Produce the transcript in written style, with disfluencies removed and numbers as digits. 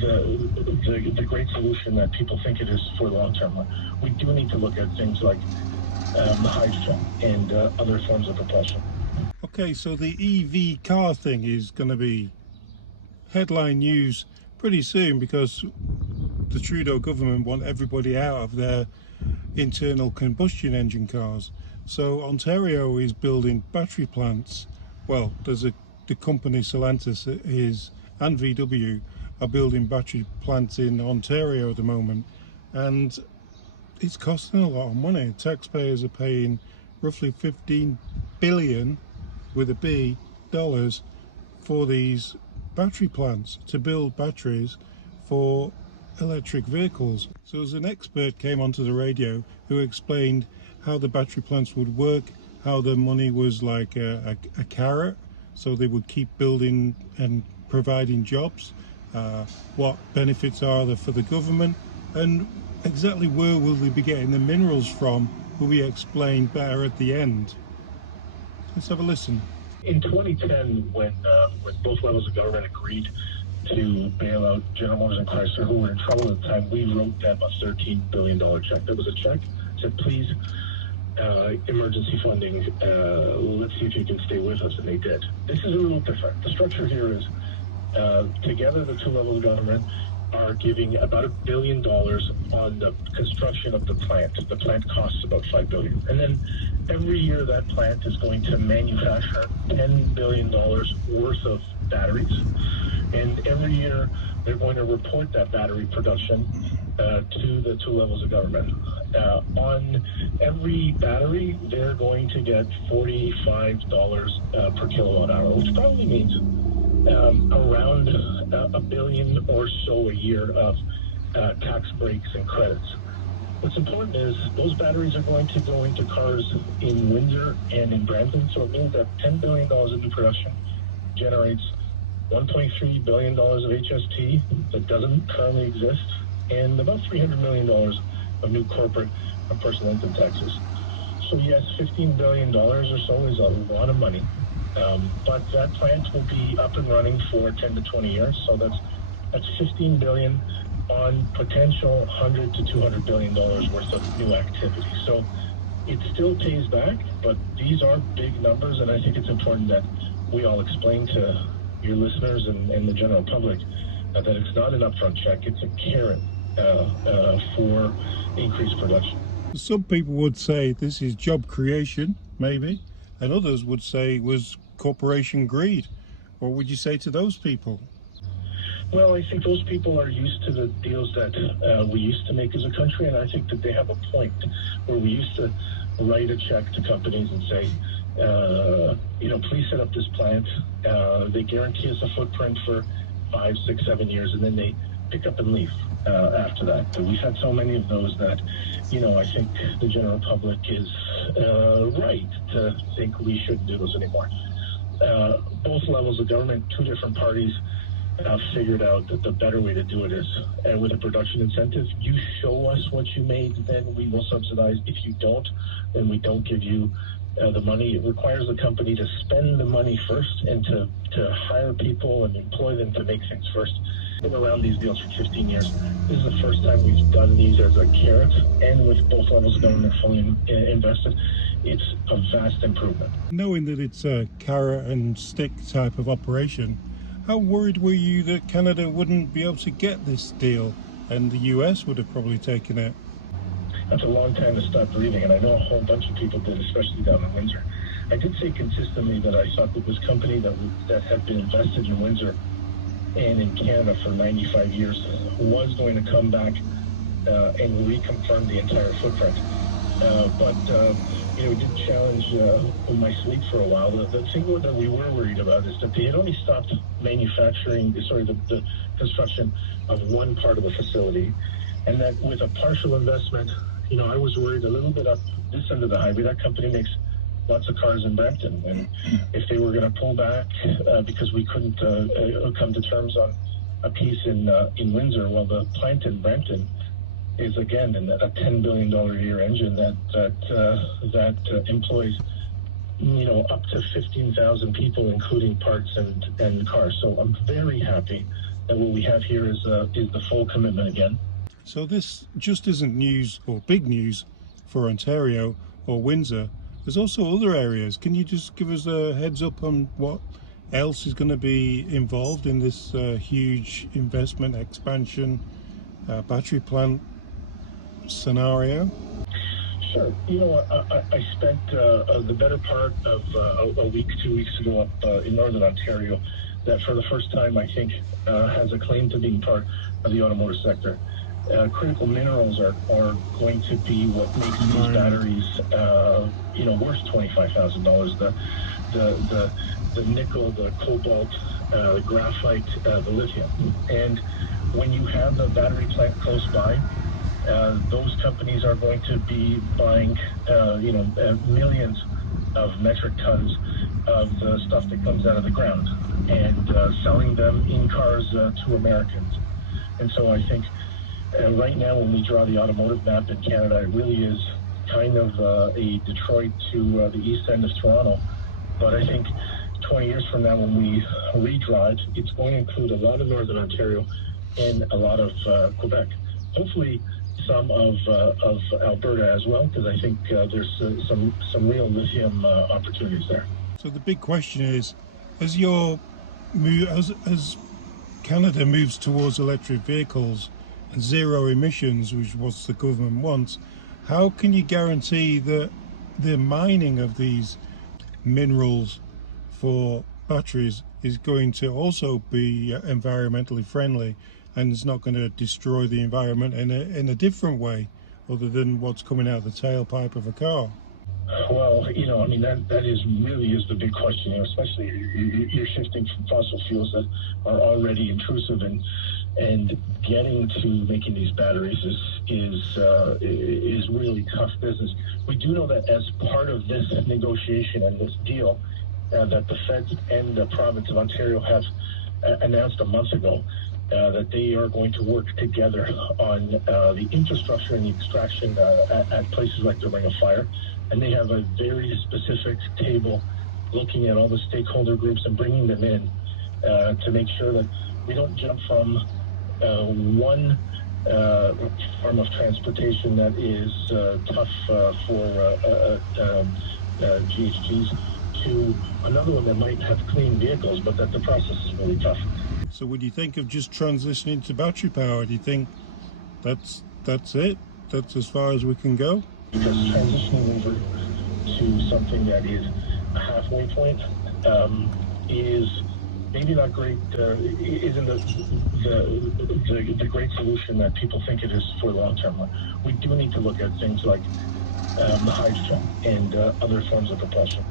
the great solution that people think it is for the long term. We do need to look at things like hydrogen and other forms of propulsion. Okay, so the EV car thing is going to be headline news pretty soon because the Trudeau government want everybody out of their internal combustion engine cars. So Ontario is building battery plants. Well, there's the company Stellantis and VW are building battery plants in Ontario at the moment, and it's costing a lot of money. Taxpayers are paying roughly 15 billion with a B dollars for these battery plants to build batteries for electric vehicles. So as an expert came onto the radio who explained how the battery plants would work, how the money was like a carrot, so they would keep building and providing jobs, what benefits are there for the government, and exactly where will they be getting the minerals from will be explained better at the end. Let's have a listen. In 2010, when both levels of government agreed to bail out General Motors and Chrysler, who were in trouble at the time, we wrote them a $13 billion check. That was a check that said, please, emergency funding, let's see if you can stay with us, and they did. This is a little different. The structure here is, together the two levels of government are giving about $1 billion on the construction of the plant. The plant costs about $5 billion. And then every year that plant is going to manufacture $10 billion worth of batteries. And every year they're going to report that battery production to the two levels of government. On every battery, they're going to get $45 per kilowatt hour, which probably means around $1 billion or so a year of tax breaks and credits. What's important is those batteries are going to go into cars in Windsor and in Brampton, so it means that $10 billion of new production generates $1.3 billion of HST that doesn't currently exist, and about $300 million of new corporate and personal income taxes. So yes, $15 billion or so is a lot of money, but that plant will be up and running for 10 to 20 years, so that's $15 billion on potential $100 to $200 billion worth of new activity. So it still pays back, but these are big numbers, and I think it's important that we all explain to your listeners and the general public that it's not an upfront check, it's a carrot for increased production. Some people would say this is job creation, maybe, and others would say it was corporation greed. What would you say to those people? Well, I think those people are used to the deals that we used to make as a country, and I think that they have a point where we used to write a check to companies and say, please set up this plant. They guarantee us a footprint for 5, 6, 7 years, and then they pick up and leave after that. We've had so many of those that, I think the general public is right to think we shouldn't do those anymore. Both levels of government, two different parties, figured out that the better way to do it is with a production incentive. You show us what you made, then we will subsidize. If you don't, then we don't give you the money. It requires the company to spend the money first and to hire people and employ them to make things first. Been around these deals for 15 years. This is the first time we've done these as a carrot, and with both levels of government fully invested, it's a vast improvement. Knowing that it's a carrot and stick type of operation, how worried were you that Canada wouldn't be able to get this deal and the US would have probably taken it? That's a long time to stop breathing, and I know a whole bunch of people did, especially down in Windsor. I did say consistently that I thought that this company that had been invested in Windsor and in Canada for 95 years was going to come back and reconfirm the entire footprint. But we did challenge my sleep for a while. The thing that we were worried about is that they had only stopped the construction of one part of the facility, and that with a partial investment, I was worried a little bit up this end of the highway. That company makes lots of cars in Brampton, and if they were going to pull back because we couldn't come to terms on a piece in Windsor, well, the plant in Brampton is again a $10 billion a year engine that employs up to 15,000 people, including parts and cars. So I'm very happy And what we have here is the full commitment again. So this just isn't news or big news for Ontario or Windsor. There's also other areas. Can you just give us a heads up on what else is going to be involved in this huge investment expansion battery plant scenario? Sure. You know, I spent the better part of a week, 2 weeks ago up in Northern Ontario that for the first time, I think, has a claim to being part of the automotive sector. Critical minerals are going to be what makes these batteries, worth $25,000. The nickel, the cobalt, the graphite, the lithium. And when you have a battery plant close by, those companies are going to be buying, millions of metric tons of the stuff that comes out of the ground and selling them in cars to Americans. And so I think right now, when we draw the automotive map in Canada, it really is kind of a Detroit to the east end of Toronto. But I think 20 years from now, when we redraw it, it's going to include a lot of Northern Ontario and a lot of Quebec. Hopefully, some of Alberta as well, because I think there's some real lithium opportunities there. So the big question is, as Canada moves towards electric vehicles and zero emissions, which is what the government wants, how can you guarantee that the mining of these minerals for batteries is going to also be environmentally friendly and it's not going to destroy the environment in a different way other than what's coming out the tailpipe of a car? Well, that is really the big question, especially you're shifting from fossil fuels that are already intrusive and getting to making these batteries is really tough business. We do know that as part of this negotiation and this deal that the feds and the province of Ontario have announced a month ago, that they are going to work together on the infrastructure and the extraction at places like the Ring of Fire. And they have a very specific table looking at all the stakeholder groups and bringing them in to make sure that we don't jump from one form of transportation that is tough for GHGs to another one that might have clean vehicles, but that the process is really tough. So when you think of just transitioning to battery power, do you think that's it? That's as far as we can go? Because transitioning over to something that is a halfway point is maybe not great, isn't the great solution that people think it is for the long term. We do need to look at things like hydrogen and other forms of propulsion.